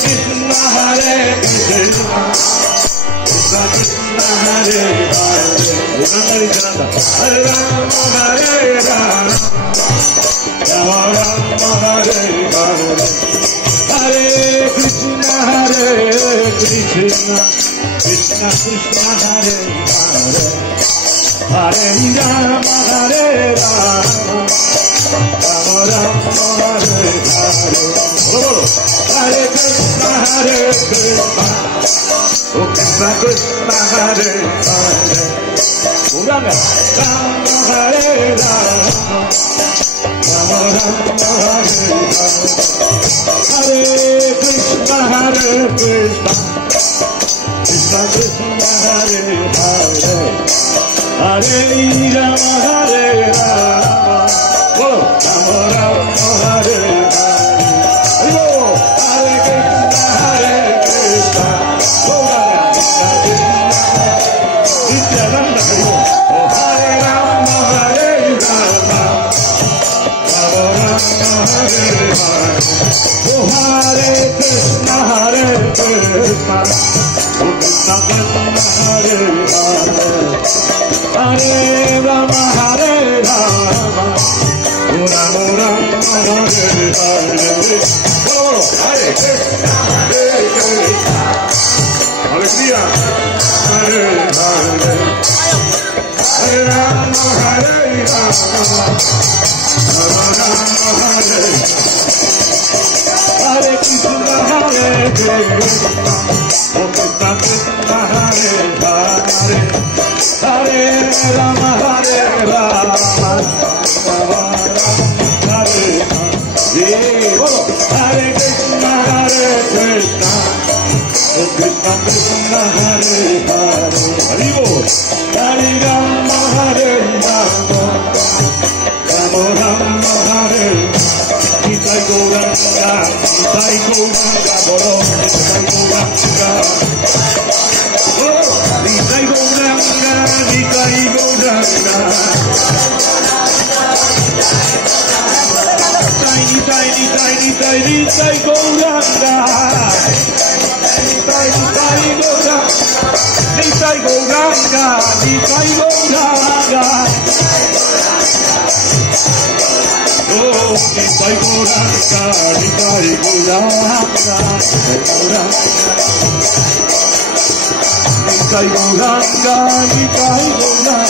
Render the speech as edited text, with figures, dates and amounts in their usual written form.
Krishna, Hare Krishna, Krishna Krishna, Hare Hare, Hare Rama, Hare Rama, Rama Rama, Hare Hare, Hare Krishna, Hare Krishna, Krishna Krishna, Hare Hare, Hare Rama, Hare Rama, Rama Rama, Hare Hare. Hare Krishna, Hare Krishna, oh Krishna Krishna, Hare Hare, Rama Rama, Hare Rama, Rama Rama, Hare Hare, Hare Krishna, Hare Krishna, Krishna Krishna, Hare Hare, Hare Rama, Hare Rama, Rama Rama, Hare Hare. Oh Hare Krishna, Hare Krishna, oh Krishna Krishna, Hare Hare, Hare Rama, Hare Rama, oh Rama Rama, Hare Hare. Hare Krishna, Hare Krishna, Hallelujah, Hare Hare, Hare Rama, Hare Rama, Rama Rama, Hare Hare. Hare Krishna, Hare Krishna, oh Krishna Krishna, Hare Hare, Hare Rama, Hare Rama, Rama Rama, Hare Hare. Hare Krishna, Hare Krishna, oh Krishna Krishna, Hare Hare, Hare Rama, Hare Rama, Rama Rama, Hare Hare. Nitai Gauranga, Nitai Gauranga, Bolo, Nitai Gauranga, Nitai Gauranga, Nitai Gauranga, Nitai Gauranga, Nitai Gauranga, Nitai Gauranga, Nitai Gauranga. Oh, Nitai Gauranga, Nitai Gauranga, Nitai Gauranga, Nitai Gauranga.